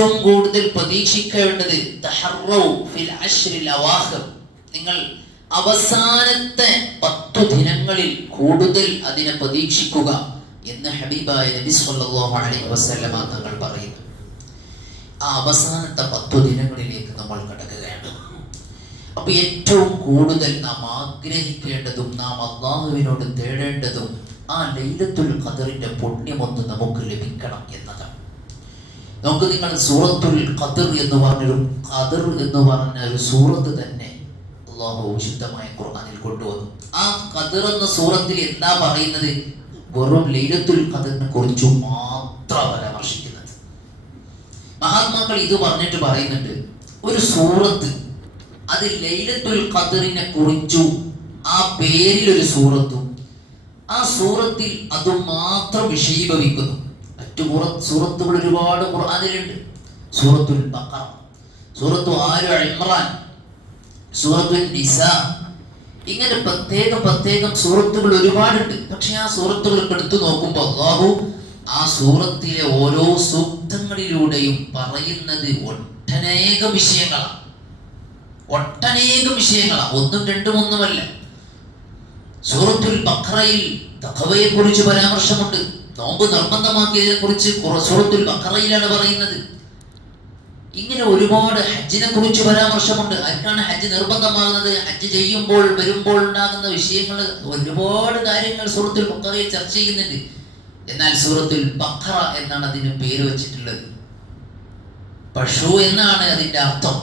കൂടുതൽ പ്രതീക്ഷിക്കേണ്ടത് നിങ്ങൾ അവസാനത്തെ 10 ദിനങ്ങളിൽ കൂടുതൽ അതിനെ പ്രതീക്ഷിക്കുക എന്ന് ഹബീബായ നബി സല്ലല്ലാഹു അലൈഹി വസല്ലമ തങ്ങൾ പറയുന്നു. ആ അവസാനത്തെ 10 ദിനങ്ങളിലേക്ക് നമ്മൾ കടക്കുകയാണ്. അപ്പൊ ഏറ്റവും കൂടുതൽ നാം ആഗ്രഹിക്കേണ്ടതും നാം അല്ലാഹുവിനോട് തേടേണ്ടതും ആ ലൈലത്തുൽ ഖദറിന്റെ പുണ്യമൊന്ന് നമുക്ക് ലഭിക്കണം എന്നതാണ്. നമുക്ക് നിങ്ങൾ സൂറത്തുൽ ഖദർ എന്ന് പറഞ്ഞൊരു ഖദർ എന്ന് പറഞ്ഞ ഒരു സൂറത്ത് തന്നെ അല്ലാഹു വിശുദ്ധമായ ഖുർആനിൽ കൊണ്ടുവന്നു. ആ ഖദർ എന്ന സൂറത്തിൽ എന്താ പറയുന്നത്? വെറും ലൈലത്തുൽ ഖദറിനെ കുറിച്ച് മാത്രം പരാമർശിക്കുന്നത്. മഹാത്മാക്കൾ ഇത് പറഞ്ഞിട്ട് പറയുന്നുണ്ട്, ഒരു സൂറത്ത് അത് ലൈലത്തുൽ ഖദറിനെ കുറിച്ചു ആ പേരിൽ ഒരു സൂറത്തും ആ സൂറത്തിൽ അത് മാത്രം വിഷയീഭവിക്കുന്നു. മറ്റു സൂറത്തുകൾ ഒരുപാട് ഖുർആനിലുണ്ട്. സൂറത്തുൽ ബഖറ, സൂറത്തു ആലു ഇമ്രാൻ, സൂറത്തുൽ നിസാ, ഇങ്ങനെ പ്രത്യേകം സൂറത്തുകൾ ഒരുപാടുണ്ട്. പക്ഷെ ആ സൂറത്തുകളൊക്കെ എടുത്തു നോക്കുമ്പോൾ അല്ലാഹു ആ സൂറത്തിലെ ഓരോ സൂക്തങ്ങളിലൂടെയും പറയുന്നത് ഒട്ടനേകം വിഷയങ്ങളാണ്. ഒന്നും രണ്ടും ഒന്നുമല്ല. സൂറത്തുൽ ബഖറയിൽ തഖ്വയെ കുറിച്ച് പരാമർശമുണ്ട്. നോമ്പ് നിർബന്ധമാക്കിയതിനെ കുറിച്ച് സൂറത്തുൽ ബഖറയിലാണ് പറയുന്നത്. ഇങ്ങനെ ഒരുപാട് ഹജ്ജിനെ കുറിച്ച് പരാമർശമുണ്ട്. ആർക്കാണ് ഹജ്ജ് നിർബന്ധമാകുന്നത്? ഹജ്ജ് ചെയ്യുമ്പോൾ വരുമ്പോൾ ഉണ്ടാകുന്ന വിഷയങ്ങൾ, ഒരുപാട് കാര്യങ്ങൾ സൂറത്തുൽ ബഖറയിൽ ചർച്ച ചെയ്യുന്നുണ്ട്. എന്നാൽ സൂറത്തുൽ ബഖറ എന്നാണ് അതിന് പേര് വെച്ചിട്ടുള്ളത്. പശു എന്നാണ് അതിന്റെ അർത്ഥം.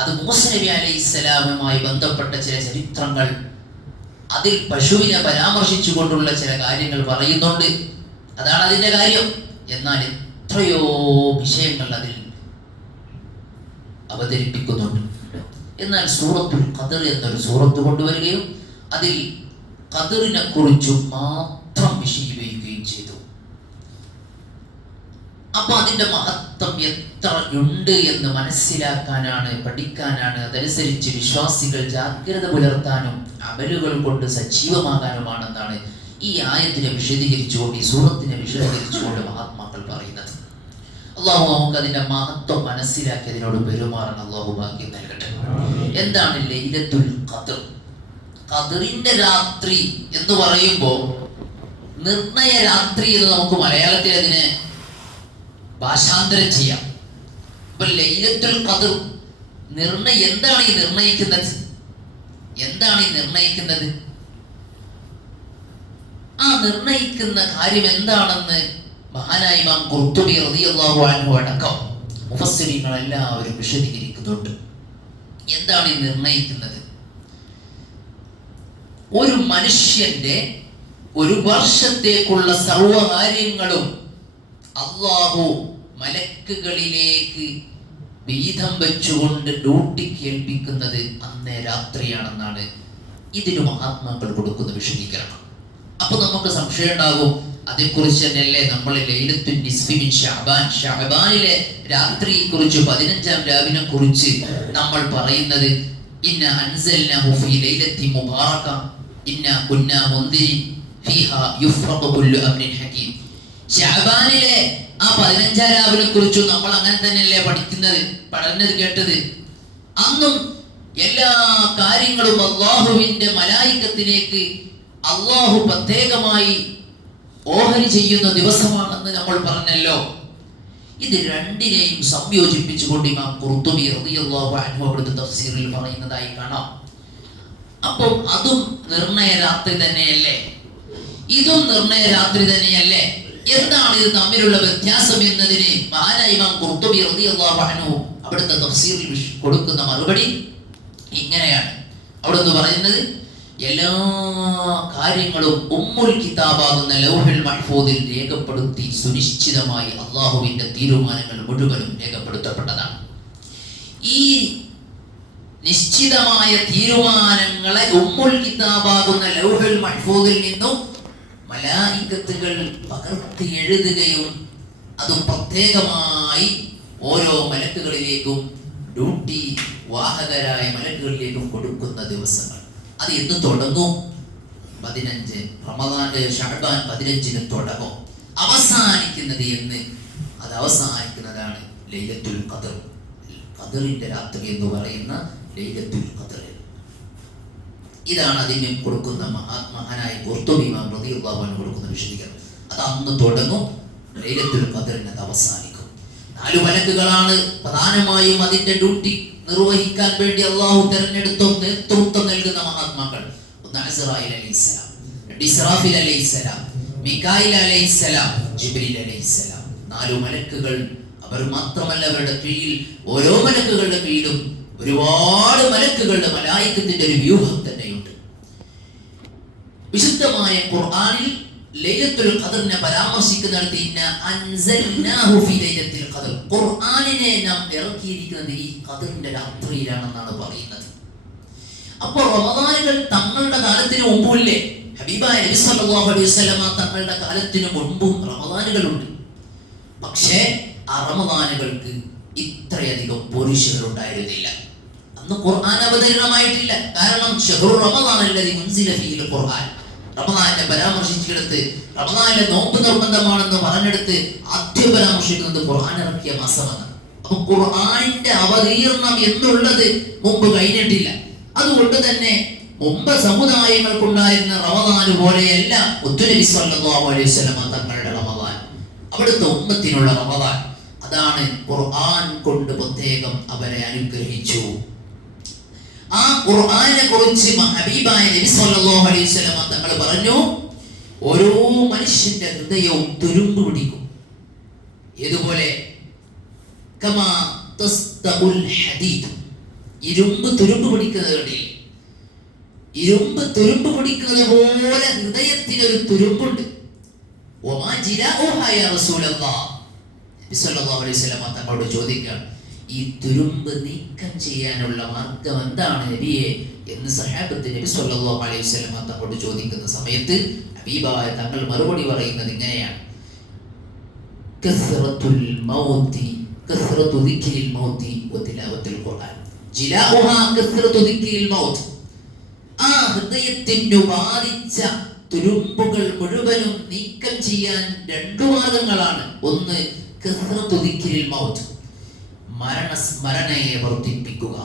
അത് മൂസ നബി അലൈഹിസ്സലാമുമായി ബന്ധപ്പെട്ട ചില ചരിത്രങ്ങൾ, അതിൽ പശുവിനെ പരാമർശിച്ചുകൊണ്ടുള്ള ചില കാര്യങ്ങൾ പറയുന്നുണ്ട്. അതാണ് അതിന്റെ കാര്യം. എന്നാൽ എത്രയോ വിഷയങ്ങൾ അതിൽ അവതരിപ്പിക്കുന്നുണ്ട്. എന്നാൽ സൂറത്തുൽ ഖദർ എന്നൊരു സൂറത്ത് കൊണ്ടുവരികയും അതിൽ ഖദറിനെ കുറിച്ച് മാത്രം വിശദീകരിക്കുകയും ചെയ്തു. അപ്പൊ അതിന്റെ മഹത്വം എത്ര ഉണ്ട് എന്ന് മനസ്സിലാക്കാനാണ്, പഠിക്കാനാണ്. അതനുസരിച്ച് വിശ്വാസികൾ ജാഗ്രത പുലർത്താനും അമലുകൾ കൊണ്ട് സജീവമാകാനുമാണെന്നാണ് ഈ ആയത്തിനെ വിശദീകരിച്ചുകൊണ്ട്, ഈ സൂറത്തിനെ വിശദീകരിച്ചുകൊണ്ട് മഹാത്മാക്കൾ പറയുന്നത്. അള്ളാഹു നമുക്ക് അതിന്റെ മഹത്വം മനസ്സിലാക്കി അതിനോട് പെരുമാറാൻ അള്ളാഹു ഭാഗ്യം നൽകട്ടെ. എന്താണ് ലൈലത്തുൽ ഖദർ? ഖദറിന്റെ രാത്രി എന്ന് പറയുമ്പോൾ നിർണയ രാത്രി എന്ന് നമുക്ക് മലയാളത്തിൽ അതിനെ ഭാഷാന്തരം ചെയ്യാം. അപ്പൊ ലൈലത്തുൽ ഖദർ എന്താണ് ഈ നിർണയിക്കുന്നത്? ആ നിർണയിക്കുന്ന കാര്യം എന്താണെന്ന് മഹാനായ ഇമാം ഖുർത്തുബി റളിയല്ലാഹു അൻഹു അടക്കം മുഫസ്സിരീങ്ങൾ എല്ലാവരും വിശദീകരിക്കുന്നുണ്ട്. എന്താണ് ഈ നിർണയിക്കുന്നത്? ഒരു മനുഷ്യന്റെ ഒരു വർഷത്തേക്കുള്ള സർവകാര്യങ്ങളും അല്ലാഹു മലക്കുകളിലേക്ക് വീതം വെച്ചുകൊണ്ട് ഡ്യൂട്ടി കേൾപ്പിക്കുന്നത് അന്നേ രാത്രിയാണെന്നാണ് ഇതിന് മഹാത്മാക്കൾ കൊടുക്കുന്ന വിശദീകരണം. അപ്പൊ നമുക്ക് സംശയം ഉണ്ടാകും, അതേക്കുറിച്ച് തന്നെയല്ലേ നമ്മൾ ലൈലത്തുൻ നിസ്ഫി മിൻ ശഅബാൻ, ശഅബാനിലെ രാത്രിയെ കുറിച്ച്, 15-ാം രാവിനെ കുറിച്ച് നമ്മൾ പറയുന്നത്, ഇന്ന അൻസൽനാഹു ഫീ ലൈലത്തി മുബാറക ഇന്നാ കുന്നാ മുൻദിരി ഫീഹാ യുഫ്റഖു കുല്ലു അംരിൻ ഹകീം. ശഅബാനിലെ ആ 15-ാം രാവിനെ കുറിച്ചും നമ്മൾ അങ്ങനെ തന്നെയല്ലേ പഠിക്കുന്നത്, കേട്ടത്. അന്നും എല്ലാ കാര്യങ്ങളും അല്ലാഹുവിന്റെ മലായികത്തിലേക്ക് അല്ലാഹു പ്രത്യേകമായി ഓഹരി ചെയ്യുന്ന ദിവസമാണെന്ന് നമ്മൾ പറഞ്ഞല്ലോ. ഇത് രണ്ടിനെയും സംയോജിപ്പിച്ചുകൊണ്ട് ഇമാം ഖുർത്തുബി റളിയല്ലാഹു അൻഹു അവിടുത്തെ തഫ്സീറിൽ പറയുന്നതായി കാണാം. അപ്പോൾ അതും നിർണയ രാത്രി തന്നെയല്ലേ, ഇതും നിർണയ രാത്രി തന്നെയല്ലേ? എന്താണ് ഇത് തമ്മിലുള്ള വ്യത്യാസം എന്നതിന് മഹാനായ ഇമാം ഖുർത്തുബി റളിയല്ലാഹു അൻഹു അവിടുത്തെ തഫ്സീറിൽ കൊടുക്കുന്ന മറുപടി ഇങ്ങനെയാണ്. അവിടുന്ന് പറയുന്നത്, എല്ലാ കാര്യങ്ങളും ഉമ്മുൽ കിതാബാകുന്ന ലൗഹുൽ മഹ്ഫൂദിൽ രേഖപ്പെടുത്തി സുനിശ്ചിതമായി അല്ലാഹുവിന്റെ തീരുമാനങ്ങൾ മുഴുവനും രേഖപ്പെടുത്തപ്പെട്ടതാണ്. ഈ നിശ്ചിതമായ തീരുമാനങ്ങളെ ഉമ്മുൽ കിതാബാകുന്ന ലൗഹുൽ മഹ്ഫൂദിൽ നിന്നും മലായികത്തുകൾ പകർത്തി എഴുതുകയും അത് പ്രത്യേകമായി ഓരോ മലക്കുകളിലേക്കും ഡ്യൂട്ടി വാഹകരായ മലക്കുകളിലേക്കും കൊടുക്കുന്ന ദിവസങ്ങൾ. അത് എന്ന് തുടങ്ങും? 15 ശഅബാൻ 15-ന് തുടങ്ങും. അവസാനിക്കുന്നത് എന്ന്? അത് അവസാനിക്കുന്നതാണ് ലൈലത്തുൽ ഖദർ, ഖദറിന്റെ രാത്രി എന്ന് പറയുന്ന ലൈലത്തുൽ ഖദർ. ഇതാണ് അതിന് കൊടുക്കുന്ന മഹാനായ ഖുർത്തുബി ഇമാം റളിയല്ലാഹു അൻഹു കൊടുക്കുന്ന വിശദീകരണം. അത് അന്ന് തുടങ്ങും, ലൈലത്തുൽ ഖദറിന് അത് അവസാനിക്കും. 4 മലക്കുകളാണ് പ്രധാനമായും അതിന്റെ ഡ്യൂട്ടി നിർവഹിക്കാൻ വേണ്ടി അള്ളാഹു തെരഞ്ഞെടുത്തും നേതൃത്വം നൽകുന്ന മഹാത്മാക്കൾ. ഒന്ന് അസ്റായിൽ അലൈഹിസ്സലാം, രണ്ട് ഇസ്രാഫീൽ അലൈഹിസ്സലാം, മികായിൽ അലൈഹിസ്സലാം, ജിബ്രീൽ അലൈഹിസ്സലാം. 4 മലക്കുകൾ. അവർ മാത്രമല്ല, അവരുടെ കീഴിൽ ഓരോ മലക്കുകളുടെ കീഴിലും ഒരുപാട് മലക്കുകളുടെ മലായികത്തിന്റെ ഒരു വ്യൂഹം തന്നെയുണ്ട്. വിശുദ്ധമായ ഖുർആനിൽ ലൈലത്തുൽ ഖദറിനെ പരാമർശിക്കുന്നിടത്ത് ഇന്ന അൻസൽനാഹു ഫീ ലൈലത്തുൽ ഖദർ, ഖുർആനിനെ നാം ഇറക്കിയിരിക്കുന്നത് ഈ ഖദറിന്റെ രാത്രിയിലാണെന്നാണ് പറയുന്നത്. അപ്പോൾ റമദാനുകൾ തങ്ങളുടെ കാലത്തിന് മുമ്പുമില്ലേ? ഹബീബായ നബി സല്ലല്ലാഹു അലൈഹി വസല്ലമ തങ്ങളുടെ കാലത്തിന് മുമ്പും റമദാനുകളുണ്ട്. പക്ഷേ ആ റമദാനുകൾക്ക് ഇത്രയധികം പോലീസുകൾ ഉണ്ടായിരുന്നില്ല. അന്ന് ഖുർആൻ അവതരണമായിട്ടില്ല. കാരണം ശഹ്റു റമദാൻ അല്ലദീ ഉൻസില ഫീഹിൽ ഖുർആൻ, റമദാനെ പരാമർശിച്ചെടുത്ത് റമദാനിലെ നോമ്പ് നിർബന്ധമാണെന്ന് പറഞ്ഞെടുത്ത് ആദ്യം പരാമർശിക്കുന്നത് ഖുർആൻ ഇറക്കിയ മാസമാണ്. അപ്പൊ ഖുർആനിന്റെ അവതീർണം എന്നുള്ളത് മുമ്പ് കഴിഞ്ഞിട്ടില്ല. അതുകൊണ്ട് തന്നെ മുമ്പ് സമുദായങ്ങൾക്കുണ്ടായിരുന്ന റമദാൻ പോലെയല്ല മുത്തുനബി സല്ലല്ലാഹു അലൈഹി വസല്ലമ തങ്ങളുടെ റമദാൻ, അവിടുത്തെ ഉമ്മത്തിനുള്ള റമദാൻ. അതാണ് ഖുർആൻ കൊണ്ട് പ്രത്യേകം അവരെ അനുഗ്രഹിച്ചു. ആ ഖുർആനെ കുറിച്ച് ഹബീബായ നബി സല്ലല്ലാഹു അലൈഹി വസല്ലമ തങ്ങൾ പറഞ്ഞു, ഓരോ മനുഷ്യന്റെ ഹൃദയവും തുരുമ്പ് പിടിക്കും. ഏതുപോലെ? കമാ തസ്തഉൽ ഹദീദ്, ഇരുമ്പ് തുരുമ്പ് പിടിക്കുന്നത്. ഇരുമ്പ് തുരുമ്പ് പിടിക്കുന്നത് പോലെ ഹൃദയത്തിനൊരു തുരുമ്പുണ്ട്. വമാ ജിലാഉഹാ യാ റസൂലല്ലാഹ്, നബി സല്ലല്ലാഹു അലൈഹി വസല്ലമ തങ്ങളോട് ചോദിക്കുകയാണ്, ഈ തുരുമ്പ് നീക്കം ചെയ്യാനുള്ള മാർഗം എന്താണ് നബിയെ എന്ന് സഹാബത്ത് നബി സല്ലല്ലാഹു അലൈഹി വസല്ലമ തങ്ങളോട് ചോദിക്കുന്ന സമയത്ത് ഹബീബായ തങ്ങൾ മറുപടി പറയുന്നത് ഇങ്ങനെയാണ്: കസ്റത്തുൽ മൗതി, കസ്റത്തു ദിക്രിൽ മൗതി വതിലാവത്തുൽ ഖുർആൻ, ജിലാഉഹാ കസ്റത്തു ദിക്രിൽ മൗത്. ആ ഹൃദയത്തിനു ബാധിച്ച തുരുമ്പുകൾ മുഴുവനും നീക്കം ചെയ്യാൻ 2 മാർഗങ്ങളാണ്. ഒന്ന് കസ്റത്തു ദിക്രിൽ മൗത്, മരണസ്മരണയെ വർദ്ധിപ്പിക്കുക.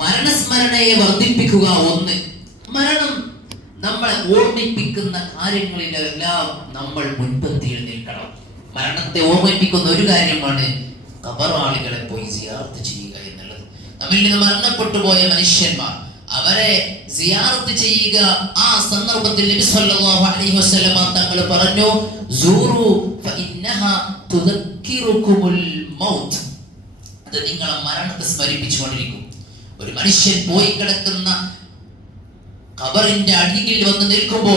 മരണസ്മരണയെ വർദ്ധിപ്പിക്കുക. ഒന്ന്, മരണം നമ്മളെ ഓർമ്മിപ്പിക്കുന്ന കാര്യങ്ങളിലെല്ലാം നമ്മൾ മുൻപന്തിയിൽ നിൽക്കണം. മരണത്തെ ഓർമ്മിപ്പിക്കുന്ന ഒരു കാര്യമാണ് ഖബറാളികളെ പോയി സിയാറത്ത് ചെയ്യുക എന്നുള്ളത്. നമ്മിൽ നിന്ന് മരണപ്പെട്ടു പോയ മനുഷ്യന്മാർ, അവരെ സിയാറത്ത് ചെയ്യുക. ആ സന്ദർഭത്തിൽ നബി സല്ലല്ലാഹു അലൈഹി വസല്ലമ തങ്ങൾ പറഞ്ഞു, സൂറു ഫഇന്നഹാ തുദക്കിറുകുമുൽ മൗത്ത്, അത് നിങ്ങളെ മരണത്തെ സ്മരിപ്പിച്ചുകൊണ്ടിരിക്കും. ഒരു മനുഷ്യൻ പോയി കിടക്കുന്ന ഖബറിന്റെ അടിയിൽ വന്ന് നിൽക്കുമ്പോ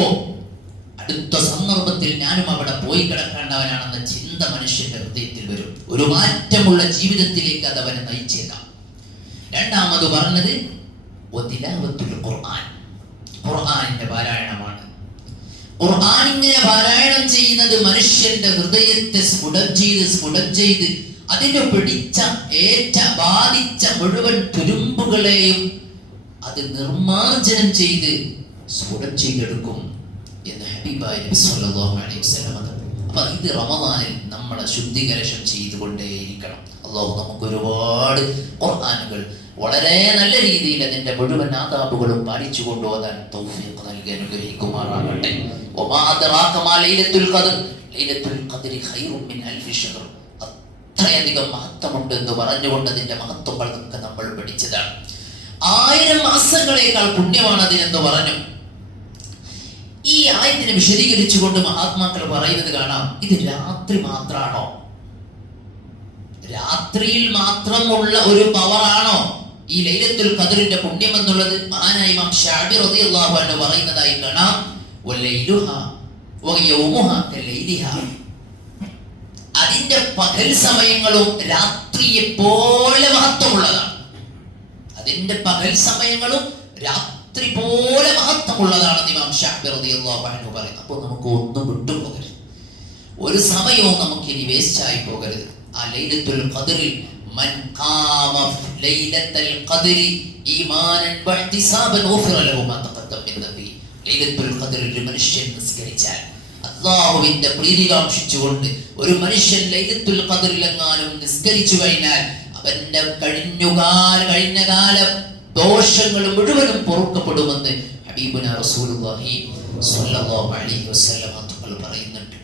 അടുത്ത സന്ദർഭത്തിൽ ഞാനും അവിടെ പോയി കിടക്കേണ്ടവനാണെന്ന ചിന്ത മനുഷ്യന്റെ ഹൃദയത്തിൽ വരും. ഒരു മാറ്റമുള്ള ജീവിതത്തിലേക്ക് അത് അവനെ നയിച്ചേക്കാം. രണ്ടാമത് പറഞ്ഞത് വതിലാവത്തുൽ ഖുർആൻ, ഖുർആനിന്റെ പാരായണമാണ്. ഖുർആനിനെ പാരായണം ചെയ്യുന്നത് മനുഷ്യന്റെ ഹൃദയത്തെ സ്ഫുടം ചെയ്ത് അതിന് പിടിച്ച ബാധിച്ച മുഴുവൻ തുരുമ്പുകളെയും അത് നിർമാർജനം ചെയ്ത് സ്ഫുടം ചെയ്തെടുക്കും എന്ന് ഹബീബായ നബി സല്ലല്ലാഹു അലൈഹി വസല്ലം. അപ്പൊ ഇത് റമദാനിൽ നമ്മളെ ശുദ്ധീകരണം ചെയ്തുകൊണ്ടേയിരിക്കണം. അല്ലാഹു നമുക്ക് ഒരുപാട് ഖുർആനുകൾ വളരെ നല്ല രീതിയിൽ അതിന്റെ മുഴുവൻ ആദാബുകളും പാലിച്ചു കൊണ്ടുപോകാൻ തൗഫീഖ് നൽകി അനുഗ്രഹിക്കുമാറാകട്ടെ. വമാ അദ്റാക മാ ലൈലത്തുൽ ഖദർ, ലൈലത്തുൽ ഖദ്രി ഖൈറും മിൻ അൽഫി ശഹർ. അത്രയധികം മഹത്വമുണ്ട് എന്ന് പറഞ്ഞുകൊണ്ട് അതിന്റെ മഹത്വങ്ങളൊക്കെ നമ്മൾ പഠിച്ചതാണ്. 1000 മാസങ്ങളേക്കാൾ പുണ്യമാണ് അതിനെന്ന് പറഞ്ഞു. ഈ ആയത്തിനെ വിശദീകരിച്ചുകൊണ്ട് മഹാത്മാക്കൾ പറയുന്നത് കാണാം, ഇത് രാത്രി മാത്രാണോ? രാത്രിയിൽ മാത്രമുള്ള ഒരു പവറാണോ ഈ ലൈലത്തുൽ ഖദ്റിന്റെ പുണ്യം എന്നുള്ളത്? മഹാനായ ഇമാം ശഅബി റളിയല്ലാഹു അൻഹു പറയുന്നതായി കാണാം, വലൈലുഹാ വയൗമുഹാ കലൈലിഹാ, അതിന്റെ പകൽ സമയങ്ങളും രാത്രിയെ പോലെ മഹത്വമുള്ളതാണ്. അതിന്റെ പകൽ സമയങ്ങളും രാത്രി പോലെ മഹത്വമുള്ളതാണെന്ന് ഇമാം ശഅബി റളിയല്ലാഹു അൻഹു പറയുന്നു. അപ്പോൾ നമുക്ക് ഒന്നും വിട്ടുപോകരുത്, ഒരു സമയവും നമുക്ക് ഇനി വേസ്റ്റ് ആയി പോകരുത്. ആ ലൈലത്തുൽ ഖദ്റിൽ മൻ ഖാമ ലൈലത്തുൽ ഖദ്രി ഈമാനൻ വഇഹ്തിസാബൻ ഗുഫിറ ലഹു മാ തഖദ്ദമ മിൻ ദംബി. ലൈലത്തുൽ ഖദ്റിൽ ഒരു മനുഷ്യൻ നിസ്കരിച്ചാൽ, അള്ളാഹുവിന്റെ പ്രീതി കാംക്ഷിച്ചുകൊണ്ട് ഒരു മനുഷ്യൻ ലൈലത്തുൽ ഖദറിലെങ്ങാനും നിസ്കരിച്ചു കഴിഞ്ഞാൽ അവന്റെ കഴിഞ്ഞകാല ദോഷങ്ങൾ മുഴുവനും പൊറുക്കപ്പെടുമെന്ന് ഹബീബുന റസൂലുള്ളാഹി സ്വല്ലല്ലാഹു അലൈഹി വസല്ലം തങ്ങൾ പറയുന്നുണ്ട്.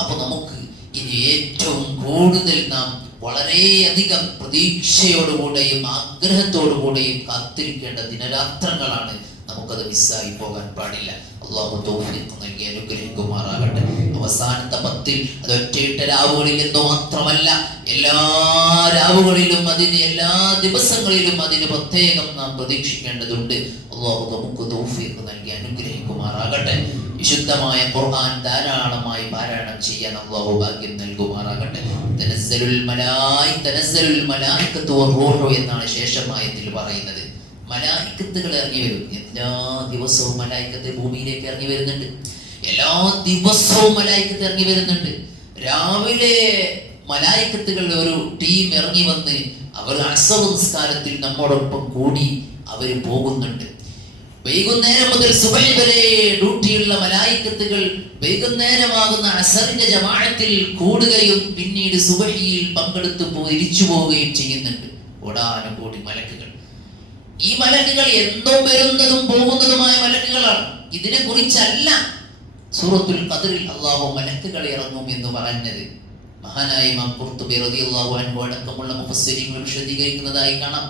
അപ്പോൾ നമുക്ക് ഇനി ഏറ്റവും കൂടുതൽ നാം വളരെയധികം പ്രതീക്ഷയോടുകൂടെയും ആഗ്രഹത്തോടുകൂടെയും കാത്തിരിക്കേണ്ട ദിനരാത്രങ്ങളാണ്. നമുക്കത് മിസ്സായി പോകാൻ പാടില്ല. അള്ളാഹു തൗഫീഖ് നൽകി അനുഗ്രഹിക്കുമാറാകട്ടെ. അവസാനത്തെ 10 അത് ഒറ്റയിട്ട രാവുകളിൽ എന്ന് മാത്രമല്ല, എല്ലാ രാവുകളിലും എല്ലാ ദിവസങ്ങളിലും അതിന് പ്രത്യേകം നാം പ്രതീക്ഷിക്കേണ്ടതുണ്ട്. അള്ളാഹു നമുക്ക് തൗഫീഖ് നൽകി അനുഗ്രഹിക്കുമാറാകട്ടെ. വിശുദ്ധമായ ഖുർആൻ ധാരാളമായി പാരായണം ചെയ്യാൻ അള്ളാഹു ഭാഗ്യം നൽകുമാറാകട്ടെ. തനസ്സലുൽ മലായികത്തു വറൂഹു എന്നാണ് ശേഷമായത്തിൽ പറയുന്നത്. മലായികത്തുകൾ ഇറങ്ങി വരും. എല്ലാ ദിവസവും മലായികത്ത് ഭൂമിയിലേക്ക് ഇറങ്ങി വരുന്നുണ്ട്. എല്ലാ ദിവസവും മലായികത്ത് ഇറങ്ങി വരുന്നുണ്ട്. രാവിലെ മലായികത്തുകൾ ഒരു ടീം ഇറങ്ങി വന്ന് അവർ അസ്ർ നിസ്കാരത്തിൽ നമ്മോടൊപ്പം കൂടി അവർ പോകുന്നുണ്ട്. വൈകുന്നേരം മുതൽ സുബഹി വരെ ഡ്യൂട്ടിയുള്ള മലായികത്തുകൾ വൈകുന്നേരമാകുന്ന അസറിന്റെ ജമാഅത്തിൽ കൂടുകയും പിന്നീട് സുബഹിയിൽ പങ്കെടുത്ത് തിരിച്ചു പോവുകയും ചെയ്യുന്നുണ്ട്. കോടാനുകോടി മലക്കുകൾ. ഈ മലക്കുകൾ എന്തോ വരുന്നതും പോകുന്നതുമായ മലക്കുകളാണ്. ഇതിനെ കുറിച്ചല്ല സൂറത്തുൽ ഖദറിൽ അല്ലാഹു മലക്കുകൾ ഇറങ്ങും എന്ന് പറഞ്ഞത്. മഹാനായ ഇമാം ഖുർത്തുബി റളിയല്ലാഹു അൻഹു അടക്കമുള്ള മുഫസ്സിരീങ്ങൾ വിശദീകരിക്കുന്നതായി കാണാം.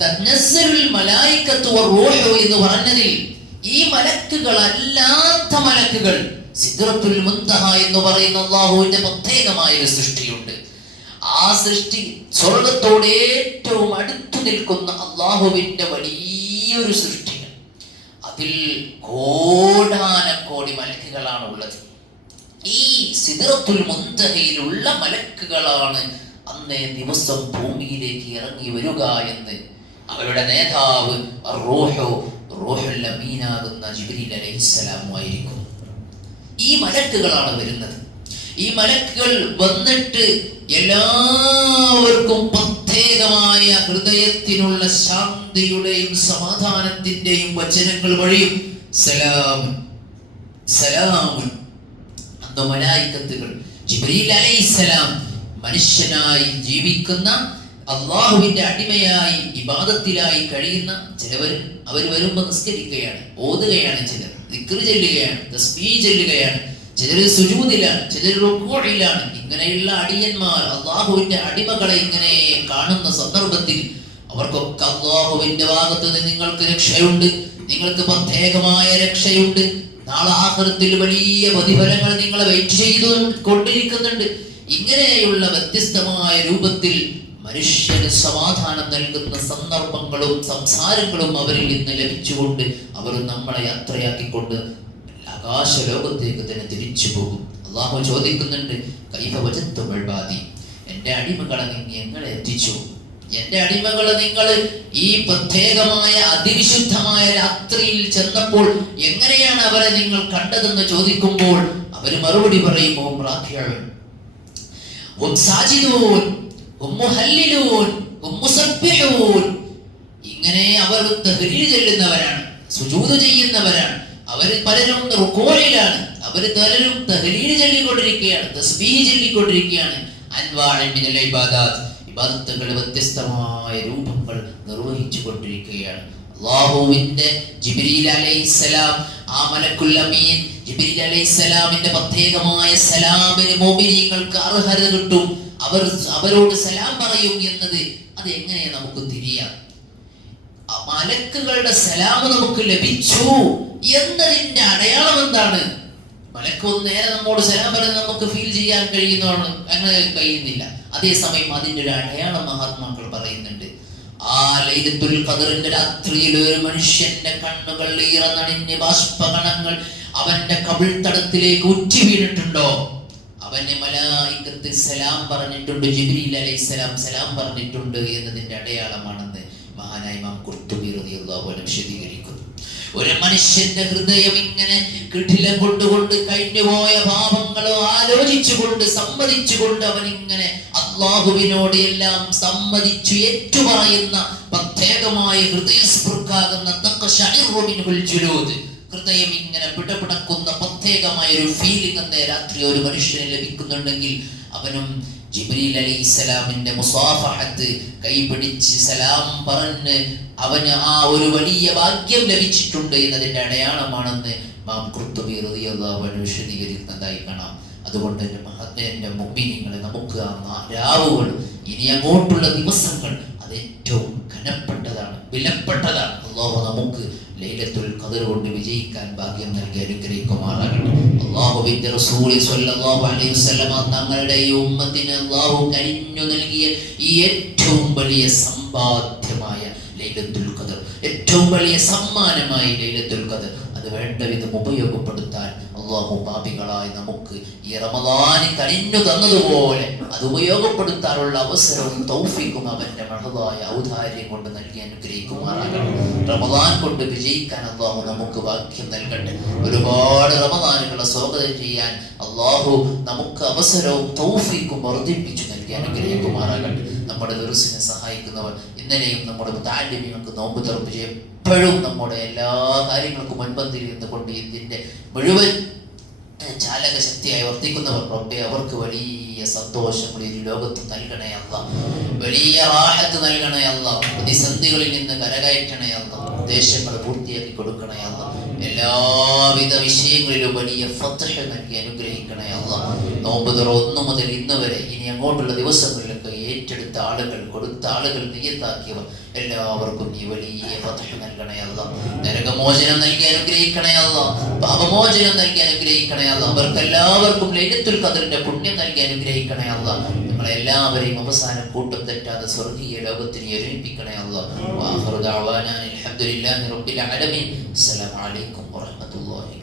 തനസ്സലുൽ മലായികത്തു വറൂഹു എന്ന് പറഞ്ഞതിൽ ഈ മലക്കുകൾ അല്ലാത്ത മലക്കുകൾ, സിദ്റത്തുൽ മുൻതഹ എന്ന് പറയുന്ന അല്ലാഹുവിന്റെ പ്രത്യേകമായ ഒരു സൃഷ്ടിയുണ്ട്. ആ സൃഷ്ടി സ്വർഗത്തോട് ഏറ്റവും അടുത്തു നിൽക്കുന്ന അള്ളാഹുവിന്റെ വലിയൊരു സൃഷ്ടിയാണ്. അതിൽ കോടാനക്കോടി മലക്കുകളാണ് ഉള്ളത്. ഈ സിദ്റത്തുൽ മുൻതഹയിലുള്ള മലക്കുകളാണ് അന്നേ ദിവസം ഭൂമിയിലേക്ക് ഇറങ്ങി വരിക എന്ന് അവരുടെ നേതാവ് റൂഹുൽ അമീനാകുന്ന ജിബ്രീൽ അലൈഹിസ്സലാം ആയിരിക്കും. ഈ മലക്കുകളാണ് വരുന്നത്. ഈ മലക്കുകൾ വന്നിട്ട് എല്ലാവർക്കും പ്രത്യേകമായ ഹൃദയത്തിനുള്ള ശാന്തിയുടെയും സമാധാനത്തിന്റെയും വചനങ്ങൾ വഴിയും സലാമുൻ സലാമുൻ അന്ന് മലായികത്തുകൾ ജിബ്രീൽ അലൈഹിസ്സലാം മനുഷ്യനായി ജീവിക്കുന്ന അള്ളാഹുവിന്റെ അടിമയായി ഇബാദത്തിലായി കഴിയുന്ന ചിലവർ അവർ വരുമ്പോൾ നിസ്കരിക്കുകയാണ്, ഓതുകയാണ്, ചിലർ ദിക്ർ ചൊല്ലുകയാണ്, തസ്ബീഹ് ചൊല്ലുകയാണ്, ചിലർ സുജൂദിലാണ്, ചിലർ റുക്കൂഇലാണ്. ഇങ്ങനെയുള്ള അടിയന്മാർ അള്ളാഹുവിന്റെ അടിമകളെ ഇങ്ങനെ കാണുന്ന സന്ദർഭത്തിൽ അവർക്കൊക്കെ അള്ളാഹുവിന്റെ ഭാഗത്ത് നിന്ന് നിങ്ങൾക്ക് രക്ഷയുണ്ട്, നിങ്ങൾക്ക് പ്രത്യേകമായ രക്ഷയുണ്ട്, നാളെ ആഖിറത്തിൽ വലിയ പ്രതിഫലങ്ങൾ നിങ്ങളെ വെയിറ്റ് ചെയ്തു കൊണ്ടിരിക്കുന്നുണ്ട്. ഇങ്ങനെയുള്ള വ്യത്യസ്തമായ രൂപത്തിൽ മനുഷ്യന് സമാധാനം നൽകുന്ന സന്ദർഭങ്ങളും സംസാരങ്ങളും അവരിൽ നിന്ന് ലഭിച്ചുകൊണ്ട് അവർ നമ്മളെ യാത്രയാക്കിക്കൊണ്ട് ആകാശ ലോകത്തേക്ക് തന്നെ തിരിച്ചു പോകും. അള്ളാഹു ചോദിക്കുന്നുണ്ട്, കൈഫ വജദ്തും ഇബാദി, എൻ്റെ അടിമകളെ നിങ്ങൾ എങ്ങനെ എത്തിച്ചു? എൻ്റെ അടിമകളെ നിങ്ങൾ ഈ പ്രത്യേകമായ അതിവിശുദ്ധമായ രാത്രിയിൽ ചെന്നപ്പോൾ എങ്ങനെയാണ് അവരെ നിങ്ങൾ കണ്ടതെന്ന് ചോദിക്കുമ്പോൾ അവർ മറുപടി പറയുമ്പോൾ ഇങ്ങനെ അവർ തഹ്ലീൽ ചൊല്ലുന്നവരാണ്, സുജൂദ് ചെയ്യുന്നവരാണ്, അവർ പലരും റുകൂഇലാണ്, അവർ പലരും തഹ്ലീൽ ചൊല്ലിക്കൊണ്ടിരിക്കുകയാണ്, തസ്ബീഹ് ചൊല്ലിക്കൊണ്ടിരിക്കുകയാണ്. അൻവാഇൻ മിനൽ ഇബാദാത്ത്, ഇബാദത്തുകൾ വ്യത്യസ്തമായ രൂപങ്ങൾ നിർവഹിച്ചു കൊണ്ടിരിക്കുകയാണ്. അല്ലാഹുവിന്റെ ജിബ്രീൽ അലൈഹിസ്സലാം, ആ മലക്കുൽ അമീൻ ജിബ്രീൽ അലൈഹിസ്സലാമിന്റെ പ്രത്യേകമായ സലാമിന് മുഅ്മിനീങ്ങൾക്ക് അർഹത കിട്ടും. അവരോട് സലാം പറയും എന്നത് അത് എങ്ങനെ നമുക്ക് തിരിയാം? മലക്കുകളുടെ സലാം നമുക്ക് ലഭിച്ചു എന്നതിന്റെ അടയാളം എന്താണ്? മലക്ക് നേരെ നമ്മോട് സലാം പറഞ്ഞ് നമുക്ക് ഫീൽ ചെയ്യാൻ കഴിയുന്നതാണ്, അങ്ങനെ കഴിയുന്നില്ല. അതേസമയം അതിന്റെ ഒരു അടയാളം മഹാത്മാക്കൾ പറയുന്നുണ്ട്. ആ ലൈലത്തുൽ ഖദറിന്റെ രാത്രിയിൽ ഒരു മനുഷ്യന്റെ കണ്ണുകൾ ഈറനണിഞ്ഞ് ബാഷ്പകണങ്ങൾ അവന്റെ കവിൾത്തടത്തിലേക്ക് ഉറ്റി വീണിട്ടുണ്ടോ, അവനെ മലായികത്ത് സലാം പറഞ്ഞിട്ടുണ്ട്, ജിബ്രീൽ അലൈഹിസ്സലാം സലാം പറഞ്ഞിട്ടുണ്ട് എന്നതിന്റെ അടയാളമാണെന്ന് മഹാനായ ഇമാം ഖുർത്തുബി റളിയല്ലാഹു അൻഹു വിശദീകരിക്കുന്നു. ഒരു മനുഷ്യന്റെ ഹൃദയം ഇങ്ങനെ കിടിലം കൊണ്ടുകൊണ്ട് കഴിഞ്ഞുപോയ പാപങ്ങളോ ആലോചിച്ചുകൊണ്ട് സമ്മതിച്ചുകൊണ്ട് അവൻ ഇങ്ങനെ അള്ളാഹുവിനോട് എല്ലാം സമ്മതിച്ചു ഏറ്റുപറയുന്ന പ്രത്യേകമായ ഹൃദയസ്പൃക്കാകുന്ന തഖ്ശഇറു മിൻഹുൽ ജുലൂദ്, ഹൃദയം ഇങ്ങനെ പിടപിടക്കുന്ന പ്രത്യേകമായ ഒരു ഫീലിംഗ് അന്നേ രാത്രി ഒരു മനുഷ്യന് ലഭിക്കുന്നുണ്ടെങ്കിൽ അവനും ജിബ്രീൽ അലൈഹിസ്സലാമിന്റെ മുസാഫഹത്ത് കൈപിടിച്ച് സലാം പറഞ്ഞ് അവന് ആ ഒരു വലിയ ഭാഗ്യം ലഭിച്ചിട്ടുണ്ട് എന്നതിന്റെ അടയാളമാണെന്ന് ഇമാം ഖുർത്തുബി റളിയല്ലാഹു അൻഹു വിശദീകരിക്കുന്നതായി കാണാം. അതുകൊണ്ട് എന്റെ മുഅ്മിനീങ്ങളെ, നമുക്ക് ആ രാവുകൾ, ഇനി അങ്ങോട്ടുള്ള ദിവസങ്ങൾ അത് ഏറ്റവും ഘനപ്പെട്ടതാണ്, വിലപ്പെട്ടതാണ്. അല്ലാഹു നമുക്ക് ലൈലത്തുൽ ഖദർ കൊണ്ട് വിജയിക്കാൻ ഭാഗ്യം നൽകി അനുഗ്രഹിക്കുമാറാകട്ടെ. അല്ലാഹുവിന്റെ റസൂൽ സ്വല്ലല്ലാഹു അലൈഹി വസല്ലമ തങ്ങളുടെ ഈ ഉമ്മത്തിന് അല്ലാഹു കനിഞ്ഞു നൽകിയ ഈ ഏറ്റവും വലിയ സമ്പാദ്യമായ ലൈലത്തുൽ ഖദർ, ഏറ്റവും വലിയ സമ്മാനമായി ലൈലത്തുൽ ഖദർ, അത് വേണ്ട വിധം ഉപയോഗപ്പെടുത്താൻ അല്ലാഹു പാപികളായ നമുക്ക് ഈ റമളാൻ കനിഞ്ഞു തന്നതുപോലെ അത് ഉപയോഗപ്പെടുത്താനുള്ള അവസരവും തൗഫീഖും അവന്റെ മഹദായ ഔദാര്യം കൊണ്ട് നൽകി അനുഗ്രഹിക്കുമാറാകട്ടെ. റമളാൻ കൊണ്ട് വിജയിക്കാൻ അല്ലാഹു നമുക്ക് ഭാഗ്യം നൽകട്ടെ. ഒരുപാട് റമളാനുകളെ സ്വാഗതം ചെയ്യാൻ അല്ലാഹു നമുക്ക് അവസരവും തൗഫീഖും വർദ്ധിപ്പിച്ചു നൽകി അനുഗ്രഹിക്കുമാറാകട്ടെ. നമ്മുടെ ദർസിനെ സഹായിക്കുന്നവർ, ഇന്നലെയും നമ്മുടെ മുതഅല്ലിമീങ്ങൾക്ക് നോമ്പ് തുറപ്പിച്ച് എപ്പോഴും നമ്മുടെ എല്ലാ കാര്യങ്ങൾക്കും മുൻപന്തിയിൽ നിന്നുകൊണ്ട് ഇതിന്റെ മുഴുവൻ ചാലക ശക്തിയായി വർത്തിക്കുന്നവർ, റബ്ബേ അവർക്ക് വലിയ സന്തോഷങ്ങൾ ഈ ലോകത്ത് നൽകണേ അല്ലാഹ്, വലിയ റാഹത്ത് നൽകണേ അല്ലാഹ്, പ്രതിസന്ധികളിൽ നിന്ന് കരകയറ്റണേ അല്ലാഹ്, ഉദ്ദേശങ്ങൾ പൂർത്തിയാക്കി കൊടുക്കണേ അല്ലാഹ്, എല്ലാവിധ വിഷയങ്ങളിലും വലിയ ഫത്ഹ് നൽകി അനുഗ്രഹിക്കണേ അല്ലാഹ്. നോമ്പ് തുറ 1 മുതൽ ഇന്ന് വരെ ഇനി അങ്ങോട്ടുള്ള ദിവസങ്ങളിലൊക്കെ ഏറ്റെടുത്ത ആളുകൾ, കൊടുത്ത ആളുകൾ, നിയ്യത്താക്കിയവർ എല്ലാവർക്കും നീ വലിയ ഫത്ഹ് നൽകണേ അല്ലാഹ്. നരകമോചനം നൽകി അനുഗ്രഹിക്കണേ അല്ലാഹ്, പാപമോചനം നൽകി അനുഗ്രഹിക്കണേ അല്ലാഹ്. അവർക്കെല്ലാവർക്കും ലൈലത്തുൽ ഖദറിന്റെ പുണ്യം നൽകി അനുഗ്രഹിക്കണേ അല്ലാഹ്. നമ്മളെല്ലാവരെയും അവസാനം കൂട്ടം തെറ്റാതെ സ്വർഗീയ ലോകത്തിന് ഒരുമിപ്പിക്കണേ അല്ലാഹ്. വആഖിറു ദഅവാനാ അൽഹംദുലില്ലാഹി റബ്ബിൽ ആലമീൻ. അസ്സലാമു അലൈക്കും വറഹ്മത്തുള്ളാഹി